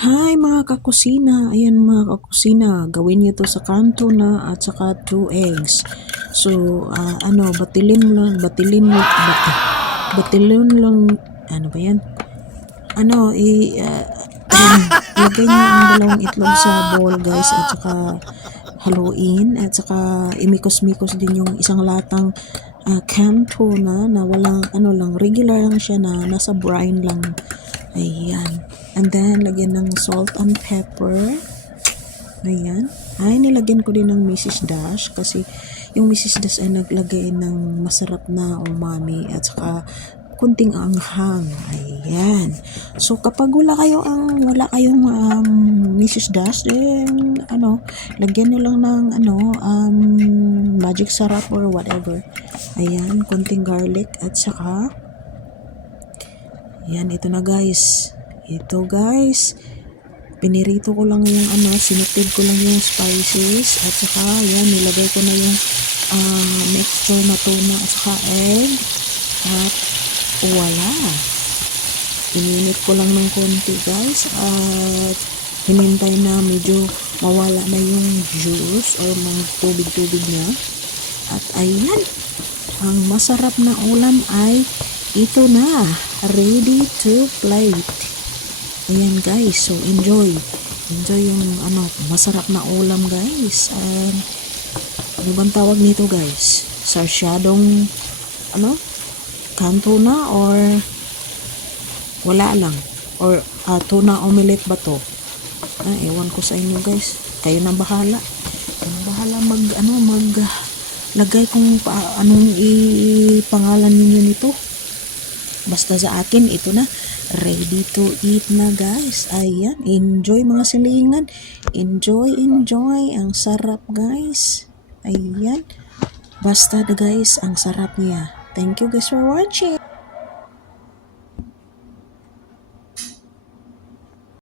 Hi mga kakusina, ayan mga kakusina, gawin niyo to sa kanto na at saka 2 eggs. So, batilin lang, ano ba yan? Ilagay niyo ang dalawang itlog sa bowl guys at saka haluin at saka imikos-mikos din yung isang latang canned tuna na walang lang, regular lang siya na nasa brine lang. Ayan. And then, lagyan ng salt and pepper. Ayan. Ay, nilagyan ko din ng Mrs. Dash kasi yung Mrs. Dash ay naglagay ng masarap na umami at saka kunting anghang. Ayan. So, kapag wala kayong Mrs. Dash, then, lagyan nyo lang ng, magic sarap or whatever. Ayan, kunting garlic at saka, ayan, ito na guys. Ito guys, pinirito ko lang yung sinutid ko lang yung spices at saka yan, nilagay ko na yung mixture na tuna at saka egg at wala. Ininit ko lang ng konti guys at hinintay na medyo mawala na yung juice or mga tubig-tubig niya. At ayan, ang masarap na ulam ay ito na, ready to plate. Ayan guys, so enjoy yung masarap na ulam guys. Ano bang tawag nito guys? Sarsyadong kanto na or wala lang, or tuna omelette ba to? Ewan ko sa inyo guys, kayo na bahala mag lagay kung anong pangalan ninyo nito. Basta sa akin, ito na. Ready to eat na guys. Ayan. Enjoy mga silingan. Enjoy. Ang sarap guys. Ayan. Basta guys, ang sarap niya. Thank you guys for watching.